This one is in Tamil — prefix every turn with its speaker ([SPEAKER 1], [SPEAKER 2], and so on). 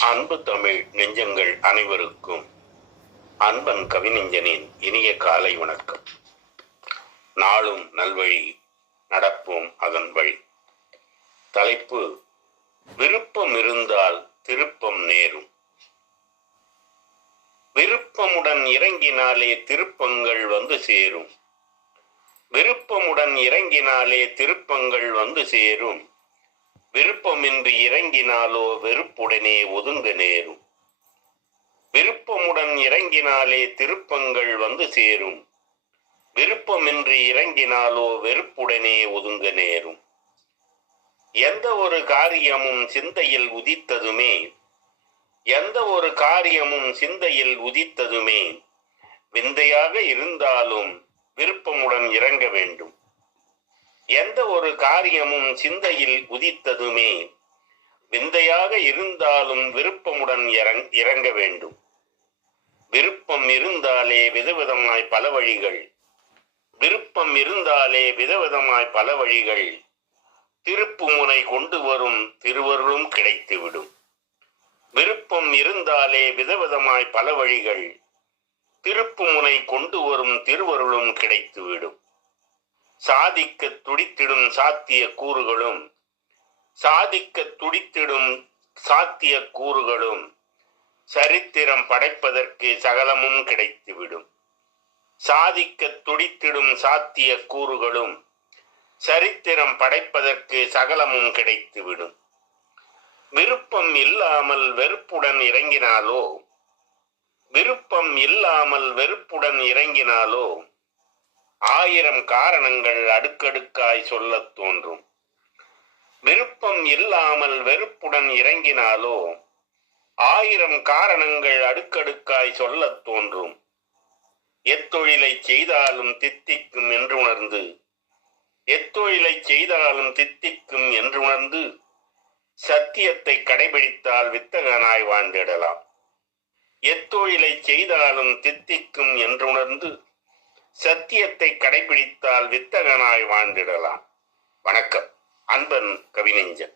[SPEAKER 1] அன்பு தமிழ் நெஞ்சங்கள் அனைவருக்கும் அன்பன் கவிநெஞ்சனின் இனிய காலை வணக்கம். நாளும் நல்வழி நடப்போம் அதன் வழி. தலைப்பு விருப்பம் இருந்தால் திருப்பம் நேரும். விருப்பமுடன் இறங்கினாலே திருப்பங்கள் வந்து சேரும். விருப்பமுடன் இறங்கினாலே திருப்பங்கள் வந்து சேரும். விருப்பமின்றி இறங்கினாலோ வெறுப்புடனே ஒதுங்க நேரும். விருப்பமுடன் இறங்கினாலே திருப்பங்கள் வந்து சேரும். விருப்பமின்றி இறங்கினாலோ வெறுப்புடனே ஒதுங்க நேரும். எந்த ஒரு காரியமும் சிந்தையில் உதித்ததுமே எந்த ஒரு காரியமும் சிந்தையில் உதித்ததுமே விந்தையாக இருந்தாலும் விருப்பமுடன் இறங்க வேண்டும். எந்த ஒரு காரியமும் சிந்தையில் உதித்ததுமே விந்தையாக இருந்தாலும் விருப்பமுடன் இறங் இறங்க வேண்டும். விருப்பம் இருந்தாலே விதவிதமாய் பல வழிகள். விருப்பம் இருந்தாலே விதவிதமாய் பல வழிகள். திருப்பு முனை கொண்டு வரும் திருவருளும் கிடைத்துவிடும் விருப்பம் இருந்தாலே விதவிதமாய் பல வழிகள். திருப்பு முனை கொண்டு வரும் திருவருளும் கிடைத்துவிடும் சாதிக்க துடித்திடும் சாத்திய கூறுகளும் சாதிக்க துடித்திடும் சாத்திய கூறுகளும் சரித்திரம் படைப்பதற்கு சகலமும் கிடைத்துவிடும். சாதிக்க துடித்திடும் சாத்திய கூறுகளும் சரித்திரம் படைப்பதற்கு சகலமும் கிடைத்துவிடும். விருப்பம் இல்லாமல் வெறுப்புடன் இறங்கினாலோ விருப்பம் இல்லாமல் வெறுப்புடன் இறங்கினாலோ ஆயிரம் காரணங்கள் அடுக்கடுக்காய் சொல்லத் தோன்றும். விருப்பம் இல்லாமல் வெறுப்புடன் இறங்கினாலோ ஆயிரம் காரணங்கள் அடுக்கடுக்காய் சொல்லத் தோன்றும். எத்தொழிலை செய்தாலும் தித்திக்கும் என்று உணர்ந்து எத்தொழிலை செய்தாலும் தித்திக்கும் என்று உணர்ந்து சத்தியத்தை கடைபிடித்தால் வித்தகனாய் வாழ்ந்திடலாம். எத்தொழிலை செய்தாலும் தித்திக்கும் என்று உணர்ந்து சத்தியத்தை கடைபிடித்தால் வித்தகனாய் வாழ்ந்திடலாம். வணக்கம். அன்பன் கவிநெஞ்சன்.